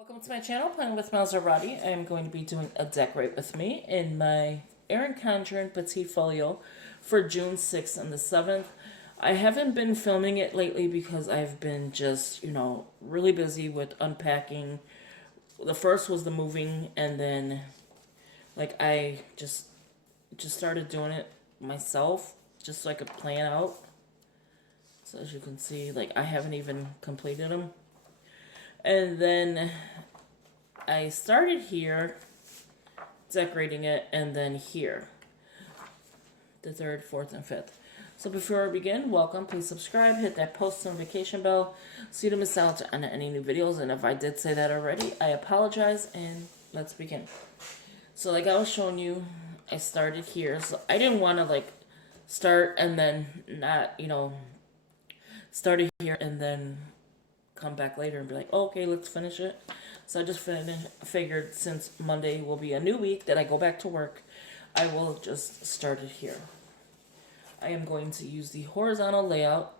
Welcome to my channel, Playing with Maserati. I am going to be doing a decorate with me in my Erin Condren Petite Folio for June 6th and the 7th. I haven't been filming it lately because I've been just, really busy with unpacking. The first was the moving, and then, I just started doing it myself, just so I could plan out. So as you can see, I haven't even completed them. And then I started here, decorating it, and then here, the 3rd, 4th, and 5th. So before I begin, welcome, please subscribe, hit that post notification bell so you don't miss out on any new videos. And if I did say that already, I apologize, and let's begin. So like I was showing you, I started here. So I didn't want to start and then not, started here and then come back later and be like, oh, okay, let's finish it. So I just figured since Monday will be a new week that I go back to work, I will just start it here. I am going to use the horizontal layout.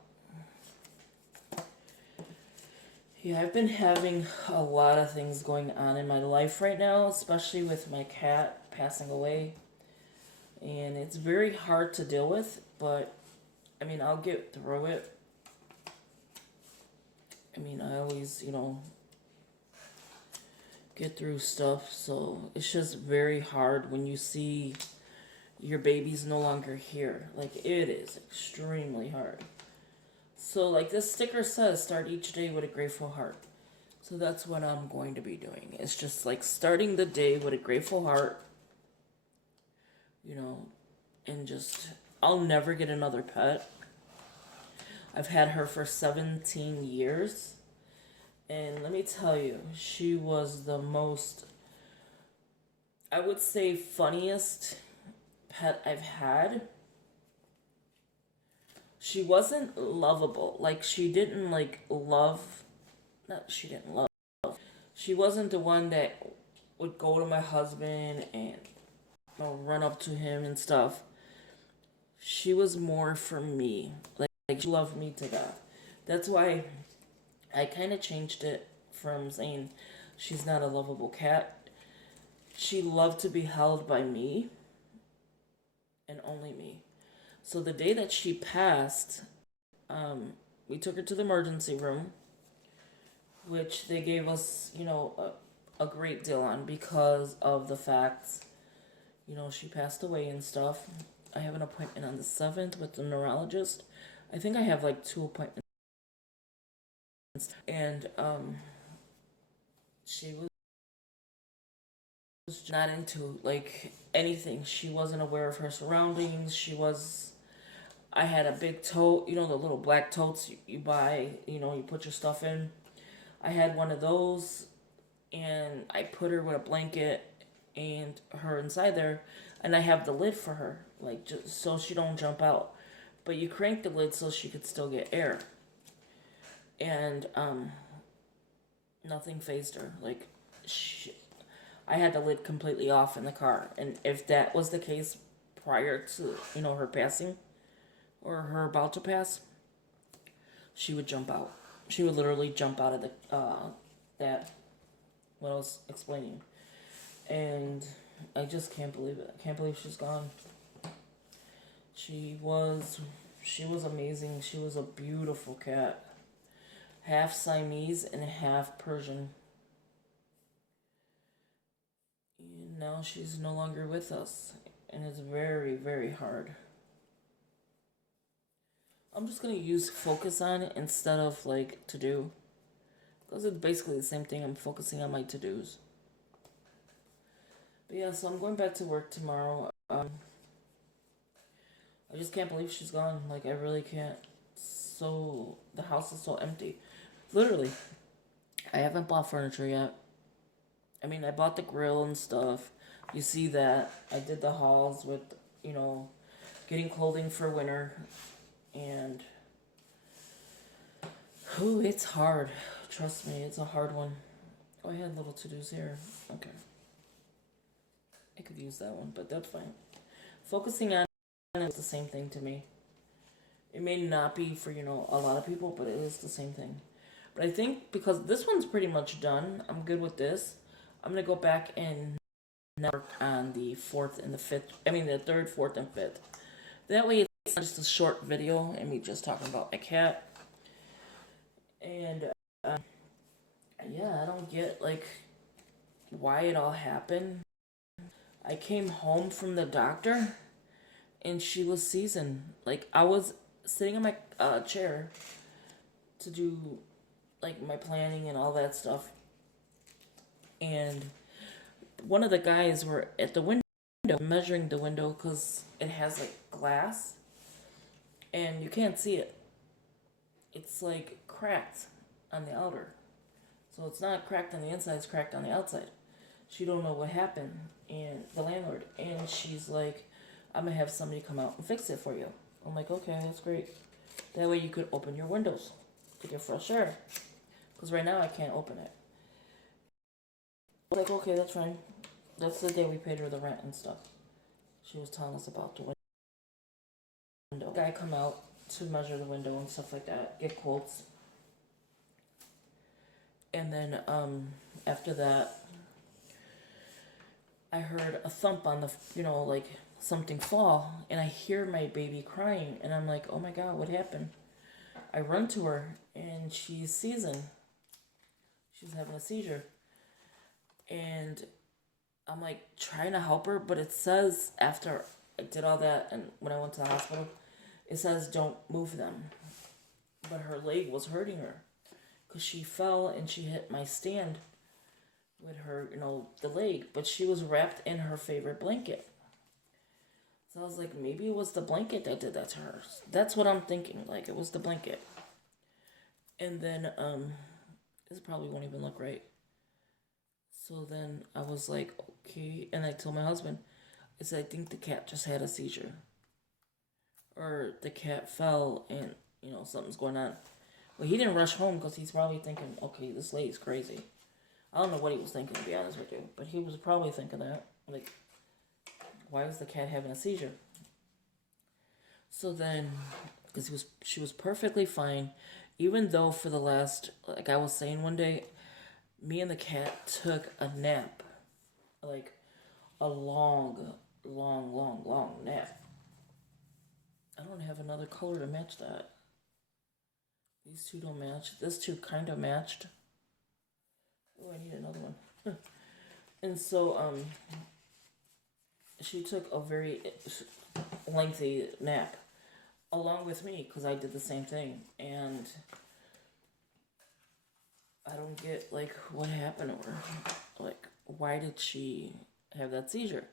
Yeah, I've been having a lot of things going on in my life right now, especially with my cat passing away. And it's very hard to deal with, but I'll get through it. I always, get through stuff, so it's just very hard when you see your baby's no longer here. It is extremely hard. So, this sticker says, start each day with a grateful heart. So that's what I'm going to be doing. It's just, starting the day with a grateful heart, and just, I'll never get another pet. I've had her for 17 years. And let me tell you, she was the most, I would say, funniest pet I've had. She wasn't lovable. She didn't, love, not she didn't love. She wasn't the one that would go to my husband and run up to him and stuff. She was more for me. She loved me to death. That's why I kind of changed it from saying she's not a lovable cat. She loved to be held by me and only me. So the day that she passed, we took her to the emergency room, which they gave us, a great deal on because of the fact, she passed away and stuff. I have an appointment on the 7th with the neurologist. I think I have 2 appointments. And she was not into anything. She wasn't aware of her surroundings. I had a big tote, the little black totes you buy, you put your stuff in. I had one of those, and I put her with a blanket and her inside there, and I have the lid for her, just so she don't jump out. But you crank the lid so she could still get air. And nothing fazed her. I had the lid completely off in the car, and if that was the case prior to her passing or her about to pass, she would jump out. She would literally jump out of the that what I was explaining, and I just can't believe it. I can't believe she's gone. She was amazing. She was a beautiful cat. Half Siamese and half Persian. And now she's no longer with us, and it's very, very hard. I'm just going to use focus on it instead of to do, because it's basically the same thing. I'm focusing on my to-dos. But yeah, so I'm going back to work tomorrow. I just can't believe she's gone. I really can't. So the house is so empty. Literally, I haven't bought furniture yet. I bought the grill and stuff. You see that. I did the hauls with, getting clothing for winter. And, it's hard. Trust me, it's a hard one. Oh, I had little to-dos here. Okay. I could use that one, but that's fine. Focusing on it is the same thing to me. It may not be for, a lot of people, but it is the same thing. But I think because this one's pretty much done, I'm good with this. I'm gonna go back and work on the fourth and the fifth. I mean, the third, fourth, and fifth. That way, it's not just a short video and me just talking about my cat. And yeah, I don't get like why it all happened. I came home from the doctor and she was seasoned. Like I was sitting in my chair to do like my planning and all that stuff, and one of the guys were at the window measuring the window because it has like glass and you can't see it. It's like cracked on the outer, so it's not cracked on the inside, it's cracked on the outside. She don't know what happened, and the landlord, and she's like, I'm gonna have somebody come out and fix it for you. I'm like, okay, that's great. That way you could open your windows to get fresh air, because right now I can't open it. I was like, okay, that's fine. That's the day we paid her the rent and stuff. She was telling us about the window. Guy come out to measure the window and stuff like that, get quotes. And then after that, I heard a thump on the, like something fall, and I hear my baby crying, and I'm like, oh my God, what happened? I run to her, and she's seasoned. She's having a seizure. And I'm like trying to help her, but it says after I did all that and when I went to the hospital, it says don't move them. But her leg was hurting her because she fell and she hit my stand with her, the leg. But she was wrapped in her favorite blanket. So I was like, maybe it was the blanket that did that to her. That's what I'm thinking. Like, it was the blanket. And then, this probably won't even look right. So then I was like, okay. And I told my husband, I said, I think the cat just had a seizure. Or the cat fell and, something's going on. Well, he didn't rush home because he's probably thinking, okay, this lady's crazy. I don't know what he was thinking, to be honest with you. But he was probably thinking that. Like, why is the cat having a seizure? So then, because she was perfectly fine. Even though for the last, like I was saying one day, me and the cat took a nap. Like, a long, long, long, long nap. I don't have another color to match that. These two don't match. This two kind of matched. Oh, I need another one. And so, she took a very lengthy nap along with me because I did the same thing. And I don't get, like, what happened to her. Like, why did she have that seizure?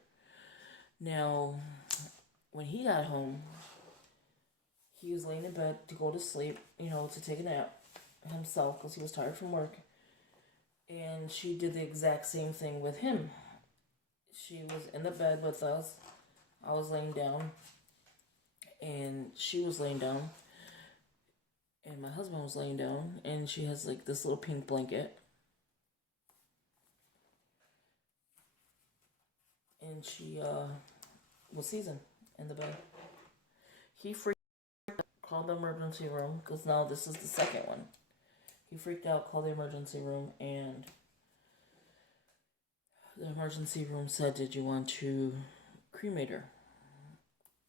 Now, when he got home, he was laying in bed to go to sleep, to take a nap himself because he was tired from work. And she did the exact same thing with him. She was in the bed with us. I was laying down. And she was laying down. And my husband was laying down. And she has like this little pink blanket. And she was seasoned in the bed. He freaked out, called the emergency room, because now this is the second one. He freaked out, called the emergency room, and the emergency room said, did you want to cremate her?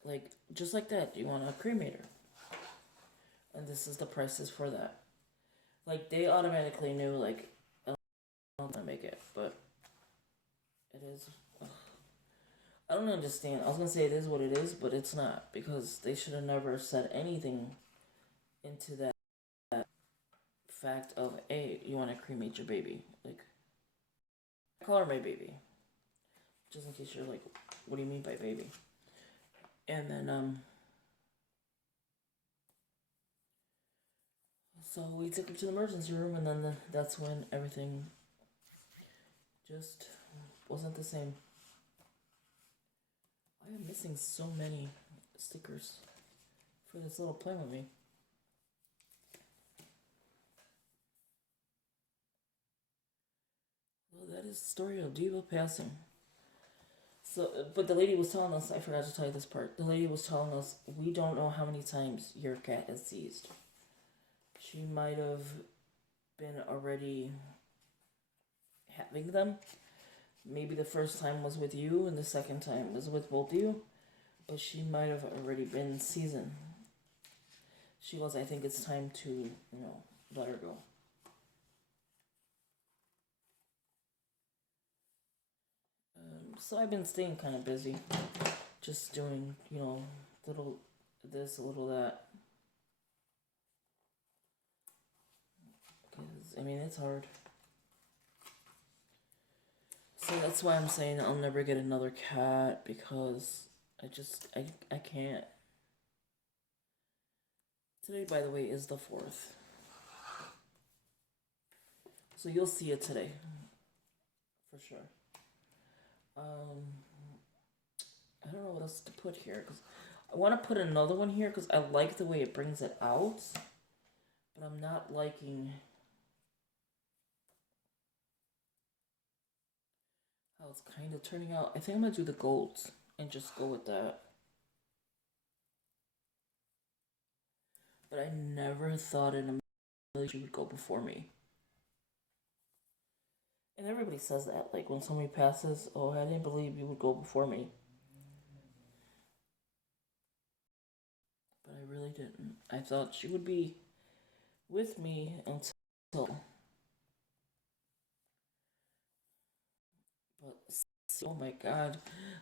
Like, just like that, do you want to cremate her? And this is the prices for that. Like, they automatically knew, like, I don't want to make it, but it is. Ugh. I don't understand. I was going to say it is what it is, but it's not, because they should have never said anything into that fact of, hey, you want to cremate your baby. Like, I call her my baby. Just in case you're like, what do you mean by baby? And then, so we took her to the emergency room, and then that's when everything just wasn't the same. I am missing so many stickers for this little Play With Me. Well, that is the story of Diva passing. So, but the lady was telling us, I forgot to tell you this part. The lady was telling us, we don't know how many times your cat has seized. She might have been already having them. Maybe the first time was with you and the second time was with both of you, but she might have already been seasoned. She was, I think it's time to, let her go. So I've been staying kind of busy, just doing, little this, a little that. Because, it's hard. So that's why I'm saying I'll never get another cat, because I can't. Today, by the way, is the 4th. So you'll see it today. For sure. I don't know what else to put here, because I want to put another one here because I like the way it brings it out, but I'm not liking how it's kind of turning out. I think I'm going to do the golds and just go with that. But I never thought in a million she would go before me. And everybody says that, like when somebody passes, oh, I didn't believe you would go before me. But I really didn't. I thought she would be with me until. But, oh my God,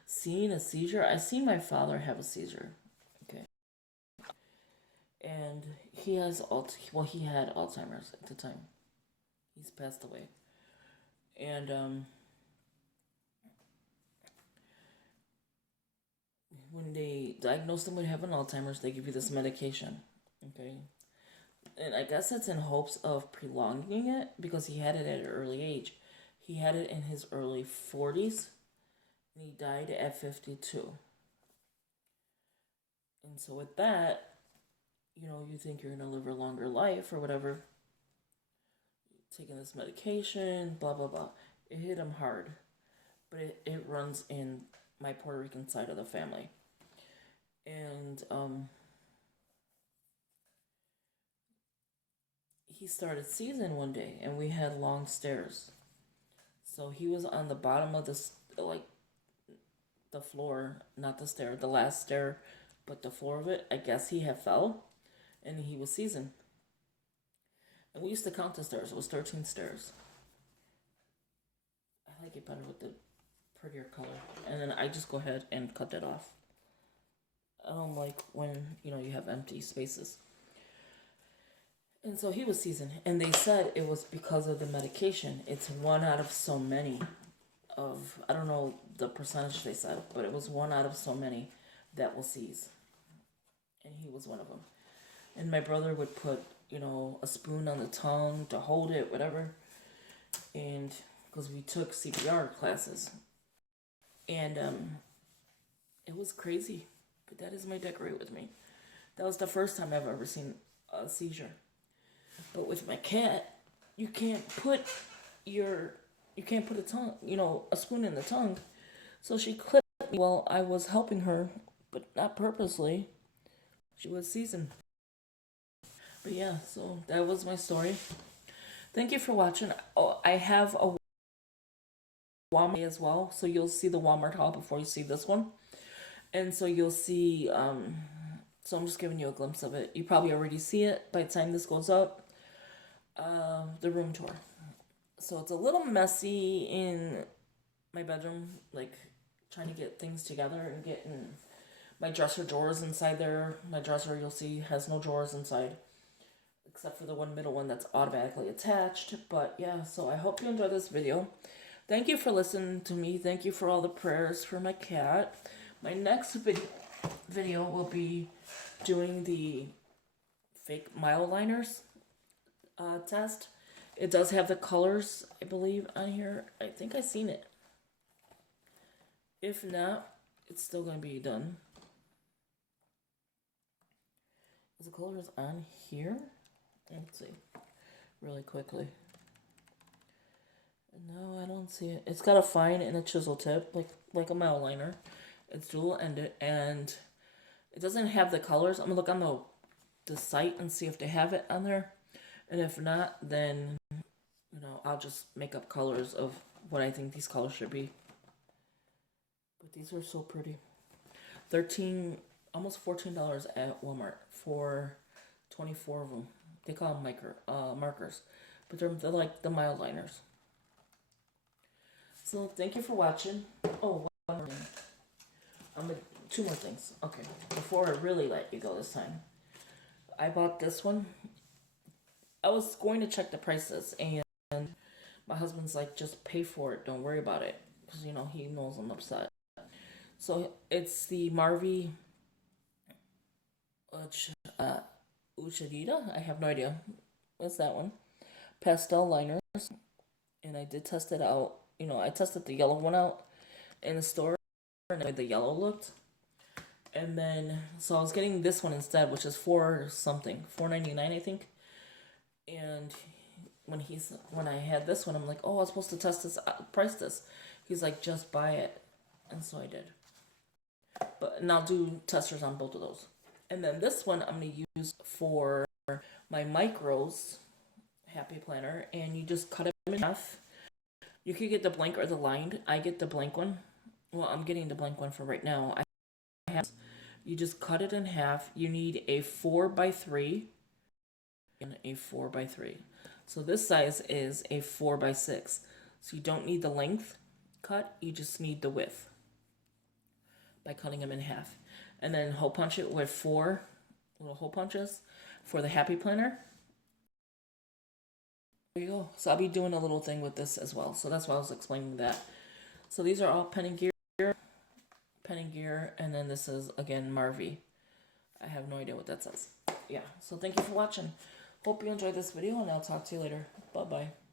seeing a seizure, I seen my father have a seizure. Okay. And he has, he had Alzheimer's at the time. He's passed away. And, when they diagnose him with having Alzheimer's, they give you this medication, okay? And I guess it's in hopes of prolonging it, because he had it at an early age. He had it in his early 40s, and he died at 52. And so with that, you think you're going to live a longer life or whatever, taking this medication, blah, blah, blah. It hit him hard, but it runs in my Puerto Rican side of the family. And he started season one day, and we had long stairs. So he was on the bottom of the floor, not the stair, the last stair, but the floor of it. I guess he had fell, and he was seasoned. And we used to count the stairs. It was 13 stairs. I like it better with the prettier color. And then I just go ahead and cut that off. I don't like when, you have empty spaces. And so he was seasoned. And they said it was because of the medication. It's 1 out of so many of, I don't know the percentage they said, but it was 1 out of so many that will seize. And he was one of them. And my brother would put, a spoon on the tongue to hold it, whatever. And because we took CPR classes. And it was crazy. But that is my decorate with me. That was the first time I've ever seen a seizure. But with my cat, you can't put a tongue, a spoon in the tongue. So she clipped me while I was helping her, but not purposely. She was seasoned. But yeah, so that was my story. Thank you for watching. Oh, I have a Walmart as well, so you'll see the Walmart haul before you see this one. And so you'll see, so I'm just giving you a glimpse of it. You probably already see it by the time this goes up. The room tour. So it's a little messy in my bedroom, like trying to get things together and getting my dresser drawers inside there. My dresser, you'll see, has no drawers inside, except for the one middle one that's automatically attached. But yeah, so I hope you enjoyed this video. Thank you for listening to me. Thank you for all the prayers for my cat. My next video will be doing the fake mile liners test. It does have the colors, I believe, on here. I think I've seen it. If not, it's still going to be done. Is the colors on here? Let's see. Really quickly. No, I don't see it. It's got a fine and a chisel tip, like a mile liner. It's dual-ended, and it doesn't have the colors. I'm going to look on the site and see if they have it on there. And if not, then, you know, I'll just make up colors of what I think these colors should be. But these are so pretty. Almost $14 at Walmart for 24 of them. They call them markers, but they're like the mild liners. So thank you for watching. Oh, one more thing. Two more things. Okay, before I really let you go this time, I bought this one. I was going to check the prices, and my husband's like, just pay for it. Don't worry about it, because you know he knows I'm upset. So it's the Marvi Uchadita. I have no idea. What's that one? Pastel liners, and I did test it out. You know, I tested the yellow one out in the store, and the way the yellow looked. And then, so I was getting this one instead, which is $4.99, I think. And when I had this one, I'm like, oh, I was supposed to test this, price this. He's like, just buy it, and so I did. And I'll do testers on both of those. And then this one I'm gonna use for my micros happy planner, and you just cut them in half. You could get the blank or the lined. I get the blank one. Well, I'm getting the blank one for right now. You just cut it in half. You need a 4x3 and a 4x3. So this size is a 4x6. So you don't need the length cut. You just need the width by cutting them in half. And then hole punch it with 4 little hole punches for the happy planner. There you go. So I'll be doing a little thing with this as well. So that's why I was explaining that. So these are all pen and gear, and then this is again Marvi. I have no idea what that says. Yeah. So thank you for watching. Hope you enjoyed this video, and I'll talk to you later. Bye bye.